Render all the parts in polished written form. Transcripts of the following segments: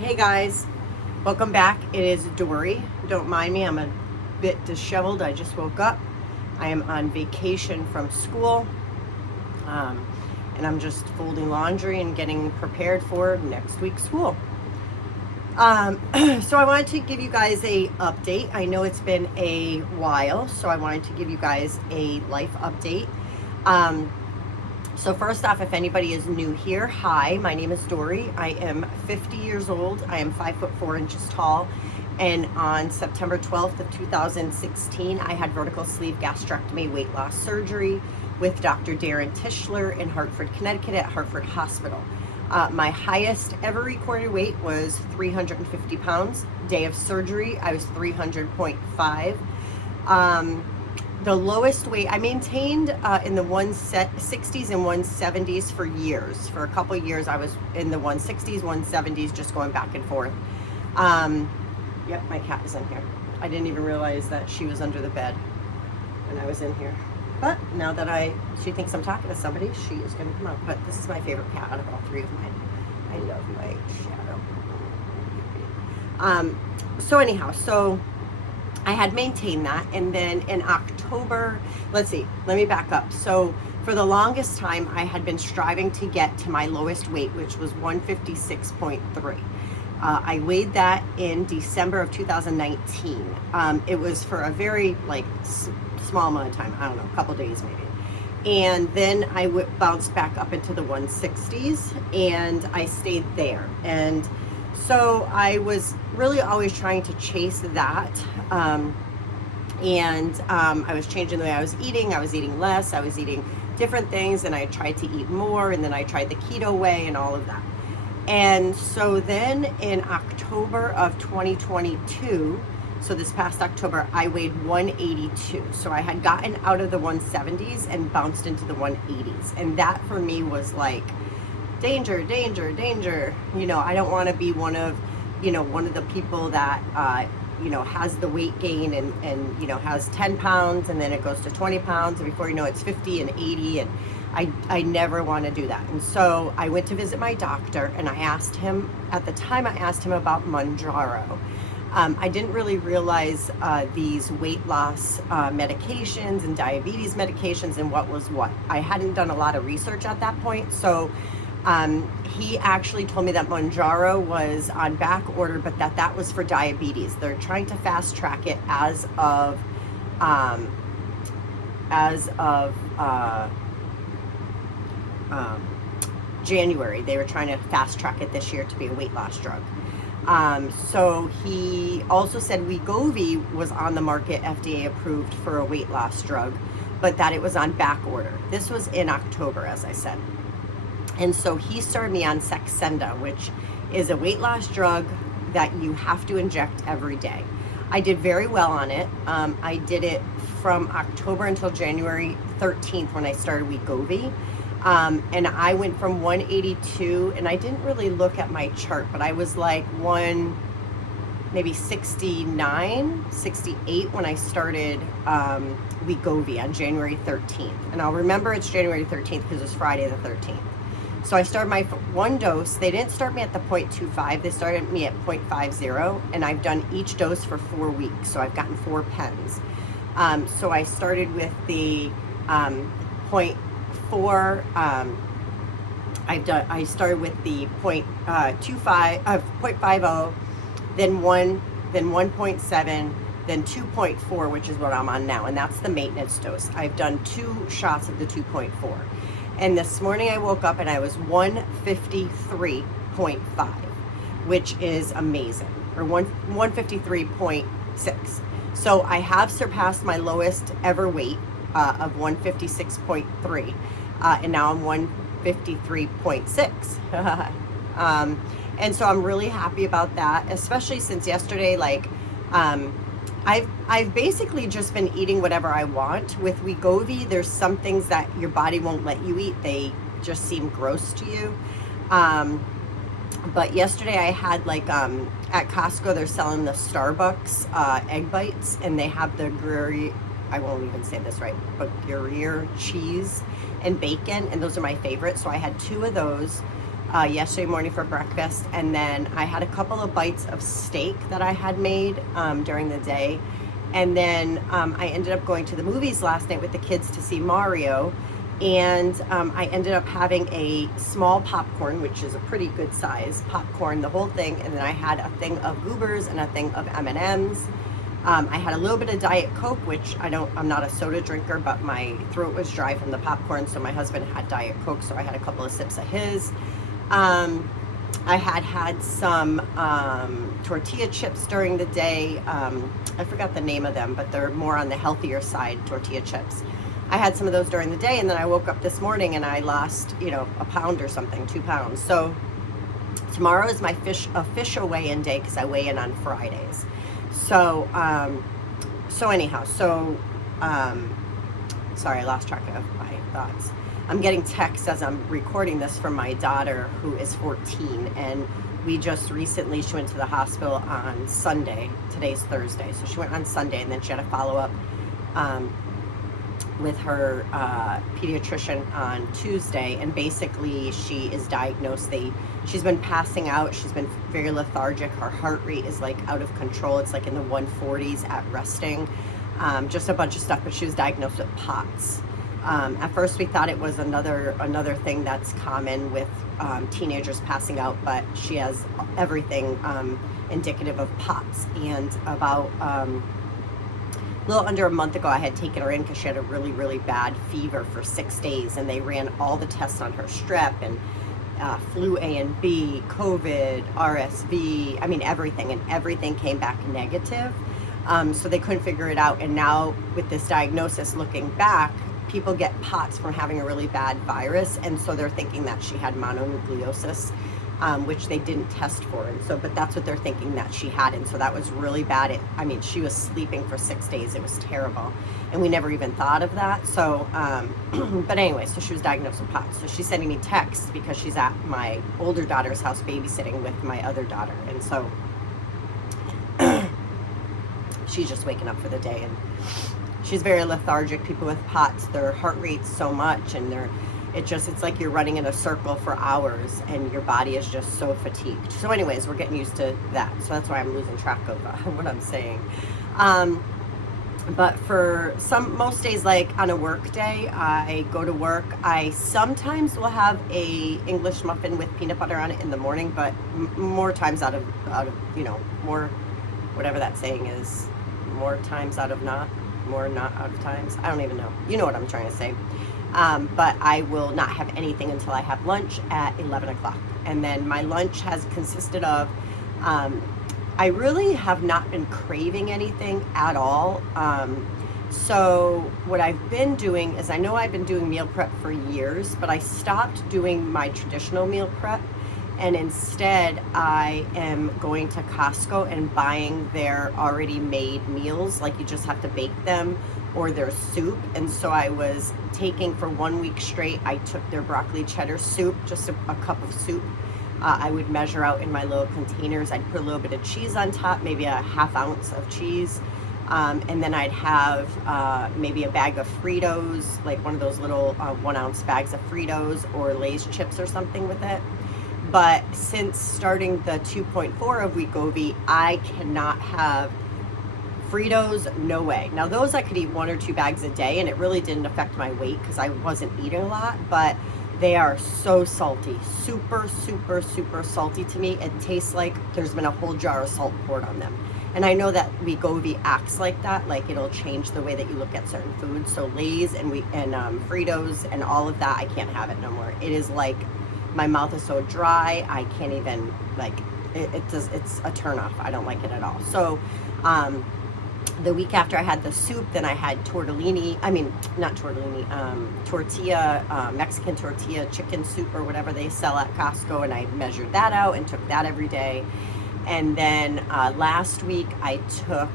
Hey guys, welcome back. It is Dory. Don't mind me, I'm a bit disheveled. I just woke up. I am on vacation from school, and I'm just folding laundry and getting prepared for next week's school. So I wanted to give you guys a update. I know it's been a while, so I wanted to give you guys a life update. So first off, if anybody is new here, hi, my name is Dory. I am 50 years old. I am 5'4" tall. And on September 12th of 2016, I had vertical sleeve gastrectomy weight loss surgery with Dr. Darren Tischler in Hartford, Connecticut at Hartford Hospital. My highest ever recorded weight was 350 pounds. Day of surgery, I was 300.5. The lowest weight I maintained in the 160s and 170s for years. For a couple of years, I was in the 160s, 170s, just going back and forth. Yep, my cat is in here. I didn't even realize that she was under the bed when I was in here. But now that she thinks I'm talking to somebody, she is going to come out. But this is my favorite cat out of all three of mine. I love my shadow. So anyhow, I had maintained that, and then in October, let me back up. So for the longest time, I had been striving to get to my lowest weight, which was 156.3. I weighed that in December of 2019. It was for a very small amount of time, I don't know, a couple days maybe. And then I bounced back up into the 160s, and I stayed there. And so I was really always trying to chase that. I was changing the way I was eating. I was eating less. I was eating different things, and I tried to eat more, and then I tried the keto way and all of that. And so then in October of 2022, so this past October, I weighed 182. So I had gotten out of the 170s and bounced into the 180s. And that for me was like, danger, danger, danger. I don't want to be one of the people that, has the weight gain and has 10 pounds and then it goes to 20 pounds. And before you know it's 50 and 80. And I never want to do that. And so I went to visit my doctor, and I asked him about Mounjaro. I didn't really realize these weight loss medications and diabetes medications and what was what. I hadn't done a lot of research at that point. So he actually told me that Mounjaro was on back order, but that was for diabetes. They're trying to fast track it as of January. They were trying to fast track it this year to be a weight loss drug. So he also said WEGOVY was on the market, FDA approved for a weight loss drug, but that it was on back order. This was in October, as I said. And so he started me on Saxenda, which is a weight loss drug that you have to inject every day. I did very well on it. I did it from October until January 13th when I started WEGOVY. And I went from 182, and I didn't really look at my chart, but I was like maybe 69, 68 when I started WEGOVY on January 13th. And I'll remember it's January 13th because it's Friday the 13th. So I started my one dose. They didn't start me at the 0.25. They started me at 0.50, and I've done each dose for 4 weeks. So I've gotten 4 pens. So I started with the 0.4. I started with the 0.50, then 1, then 1.7, then 2.4, which is what I'm on now, and that's the maintenance dose. I've done 2 shots of the 2.4. And this morning I woke up and I was 153.5, which is amazing, or 153.6. So I have surpassed my lowest ever weight of 156.3, and now I'm 153.6. And so I'm really happy about that, especially since yesterday, I've basically just been eating whatever I want. With WEGOVY, there's some things that your body won't let you eat. They just seem gross to you. But yesterday I had at Costco, they're selling the Starbucks egg bites, and they have the Gruyere, I won't even say this right, but Gruyere cheese and bacon, and those are my favorites. So I had 2 of those. yesterday morning for breakfast, and then I had a couple of bites of steak that I had made during the day, and then I ended up going to the movies last night with the kids to see Mario, and I ended up having a small popcorn, which is a pretty good size popcorn, the whole thing, and then I had a thing of Goobers and a thing of M&Ms. I had a little bit of Diet Coke, which I'm not a soda drinker, but my throat was dry from the popcorn, so my husband had Diet Coke, so I had a couple of sips of his. I had some tortilla chips during the day. I forgot the name of them, but they're more on the healthier side, tortilla chips. I had some of those during the day, and then I woke up this morning and I lost, a pound or something, 2 pounds. So tomorrow is my official weigh-in day, because I weigh in on Fridays. So, sorry, I lost track of my thoughts. I'm getting texts as I'm recording this from my daughter, who is 14, and we just recently, she went to the hospital on Sunday. Today's Thursday, so she went on Sunday, and then she had a follow-up with her pediatrician on Tuesday, and basically she is diagnosed. She's been passing out. She's been very lethargic. Her heart rate is like out of control. It's like in the 140s at resting. Just a bunch of stuff, but she was diagnosed with POTS. At first we thought it was another thing that's common with teenagers passing out, but she has everything indicative of POTS. And about a little under a month ago, I had taken her in because she had a really, really bad fever for 6 days, and they ran all the tests on her strep and flu A and B, COVID, RSV, everything, and everything came back negative. So they couldn't figure it out. And now with this diagnosis, looking back, people get POTS from having a really bad virus, and so they're thinking that she had mononucleosis, which they didn't test for, and so, but that's what they're thinking that she had, and so that was really bad. She was sleeping for 6 days. It was terrible, and we never even thought of that. So, but anyway, so she was diagnosed with POTS. So she's sending me texts because she's at my older daughter's house babysitting with my other daughter, and so she's just waking up for the day, and she's very lethargic. People with POTS, their heart rate's so much, and it's like you're running in a circle for hours, and your body is just so fatigued. So anyways, we're getting used to that. So that's why I'm losing track of what I'm saying. But for most days, like on a work day, I go to work. I sometimes will have a English muffin with peanut butter on it in the morning, but more times out of more, whatever that saying is, more times out of not. More not out of times. I don't even know. You know what I'm trying to say. But I will not have anything until I have lunch at 11 o'clock. And then my lunch has consisted of, I really have not been craving anything at all. So what I've been doing is, I know I've been doing meal prep for years, but I stopped doing my traditional meal prep. And instead, I am going to Costco and buying their already made meals, like you just have to bake them, or their soup. And so I was taking, for 1 week straight, I took their broccoli cheddar soup, just a cup of soup. I would measure out in my little containers. I'd put a little bit of cheese on top, maybe a ½ ounce of cheese. And then I'd have maybe a bag of Fritos, like one of those little 1 ounce bags of Fritos or Lay's chips or something with it. But since starting the 2.4 of WEGOVY, I cannot have Fritos, no way. Now those I could eat 1 or 2 bags a day, and it really didn't affect my weight because I wasn't eating a lot, but they are so salty, super, super, super salty to me. It tastes like there's been a whole jar of salt poured on them. And I know that WEGOVY acts like that, like it'll change the way that you look at certain foods. So Lay's and Fritos and all of that, I can't have it no more. It is like, my mouth is so dry, I can't even, it's a turnoff. I don't like it at all. So the week after I had the soup, then I had tortilla, Mexican tortilla chicken soup or whatever they sell at Costco, and I measured that out and took that every day. And then last week I took,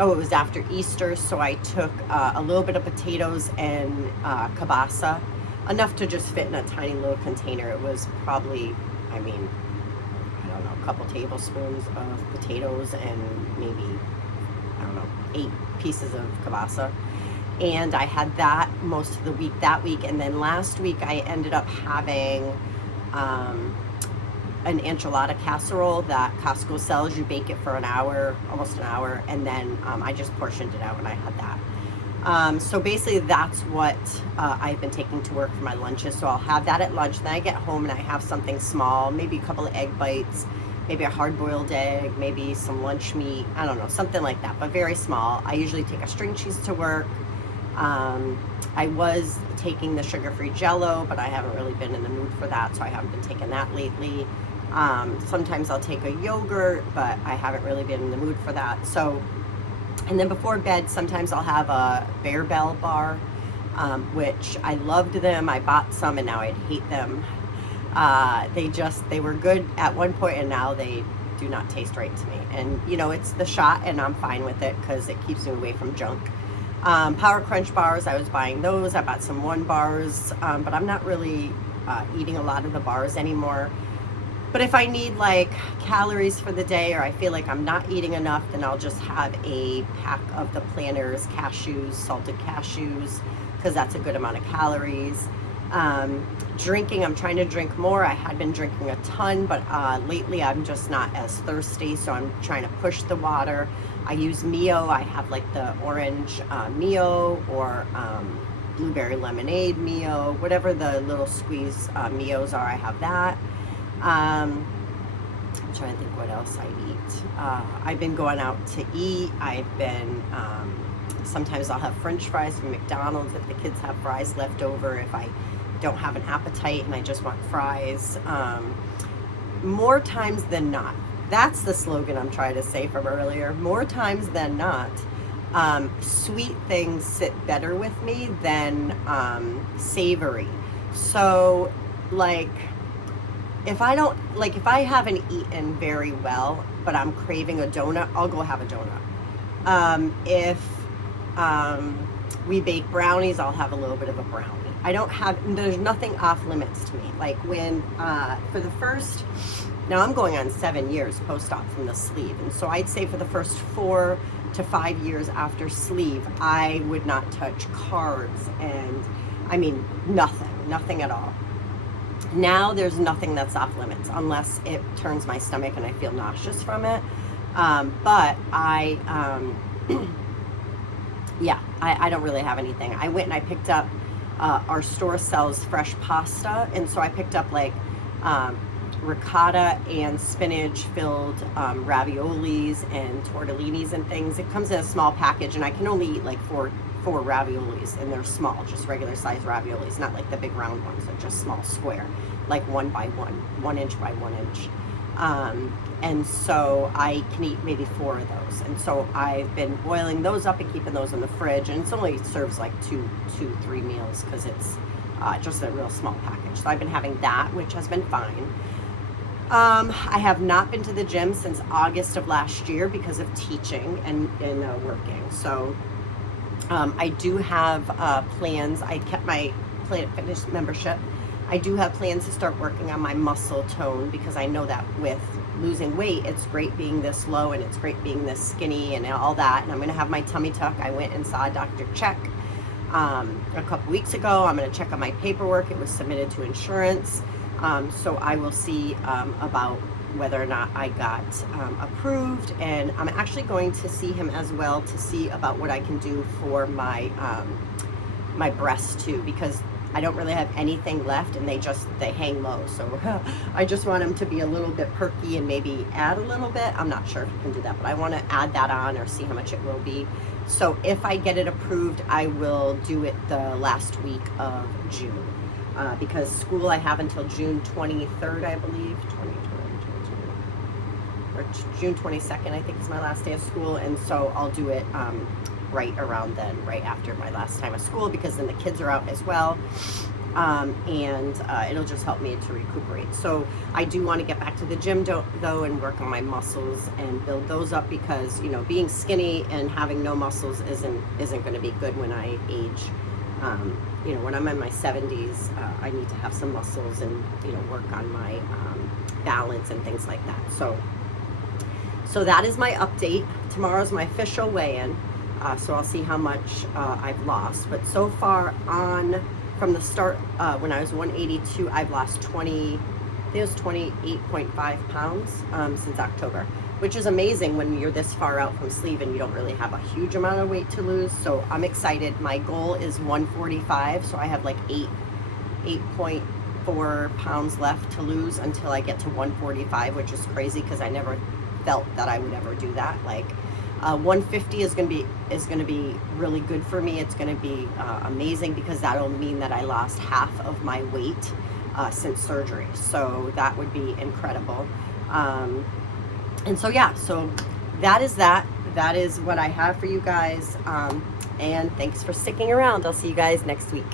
it was after Easter, so I took a little bit of potatoes and kielbasa, enough to just fit in a tiny little container. It was probably, I don't know, a couple tablespoons of potatoes and maybe, 8 pieces of kielbasa. And I had that most of the week that week. And then last week I ended up having an enchilada casserole that Costco sells. You bake it for an hour, almost an hour, and then I just portioned it out and I had that. So basically that's what I've been taking to work for my lunches. So I'll have that at lunch, then I get home and I have something small, maybe a couple of egg bites, maybe a hard-boiled egg, maybe some lunch meat, I don't know, something like that, but very small. I usually take a string cheese to work. I was taking the sugar-free Jell-O, but I haven't really been in the mood for that, so I haven't been taking that lately. Sometimes I'll take a yogurt, but I haven't really been in the mood for that. So, and then before bed, sometimes I'll have a Bear Bell bar, which I loved them. I bought some and now I hate them. They were good at one point and now they do not taste right to me. And you know, it's the shot and I'm fine with it because it keeps me away from junk. Power Crunch bars, I was buying those. I bought some One bars, but I'm not really eating a lot of the bars anymore. But if I need like calories for the day or I feel like I'm not eating enough, then I'll just have a pack of the Planters cashews, salted cashews, because that's a good amount of calories. Drinking, I'm trying to drink more. I had been drinking a ton, but lately I'm just not as thirsty, so I'm trying to push the water. I use Mio. I have like the orange Mio or blueberry lemonade Mio, whatever the little squeeze Mios are, I have that. I'm trying to think what else I eat. I've been going out to eat. I've been, sometimes I'll have French fries from McDonald's if the kids have fries left over, if I don't have an appetite and I just want fries. More times than not. That's the slogan I'm trying to say from earlier. More times than not, sweet things sit better with me than savory. So like, if I haven't eaten very well, but I'm craving a donut, I'll go have a donut. If we bake brownies, I'll have a little bit of a brownie. There's nothing off limits to me. Like when, for the first, now I'm going on 7 years post-op from the sleeve. And so I'd say for the first 4 to 5 years after sleeve, I would not touch carbs and, I mean, nothing at all. Now there's nothing that's off limits unless it turns my stomach and I feel nauseous from it. But I don't really have anything. I went and I picked up, our store sells fresh pasta. And so I picked up like ricotta and spinach filled raviolis and tortellinis and things. It comes in a small package and I can only eat like four raviolis, and they're small, just regular size raviolis, not like the big round ones. They're just small square, like 1 by 1 inch by 1 inch. And so I can eat maybe 4 of those. And so I've been boiling those up and keeping those in the fridge, and it only serves like 3 meals because it's just a real small package. So I've been having that, which has been fine. I have not been to the gym since August of last year because of teaching and working. So I do have plans. I kept my Planet Fitness membership. I do have plans to start working on my muscle tone because I know that with losing weight, it's great being this low and it's great being this skinny and all that. And I'm going to have my tummy tuck. I went and saw Dr. Check a couple weeks ago. I'm going to check on my paperwork. It was submitted to insurance. So I will see about whether or not I got approved, and I'm actually going to see him as well to see about what I can do for my my breasts too, because I don't really have anything left and they hang low. So I just want them to be a little bit perky and maybe add a little bit. I'm not sure if you can do that, but I want to add that on or see how much it will be. So if I get it approved, I will do it the last week of June. Because school I have until June 23rd, I believe, or June 22nd, I think is my last day of school. And so I'll do it right around then, right after my last time of school, because then the kids are out as well. And it'll just help me to recuperate. So I do want to get back to the gym though and work on my muscles and build those up, because, you know, being skinny and having no muscles isn't going to be good when I age. You know, when I'm in my 70s, I need to have some muscles and, you know, work on my balance and things like that. So that is my update. Tomorrow's my official weigh-in. So I'll see how much I've lost. But so far from the start, when I was 182, I've lost 28.5 pounds since October, which is amazing when you're this far out from sleeve and you don't really have a huge amount of weight to lose. So I'm excited. My goal is 145, so I have like 8.4 pounds left to lose until I get to 145, which is crazy because I never felt that I would ever do that. Like 150 is going to be really good for me. It's going to be amazing because that'll mean that I lost half of my weight since surgery. So that would be incredible. And so yeah, so that is what I have for you guys. And thanks for sticking around. I'll see you guys next week.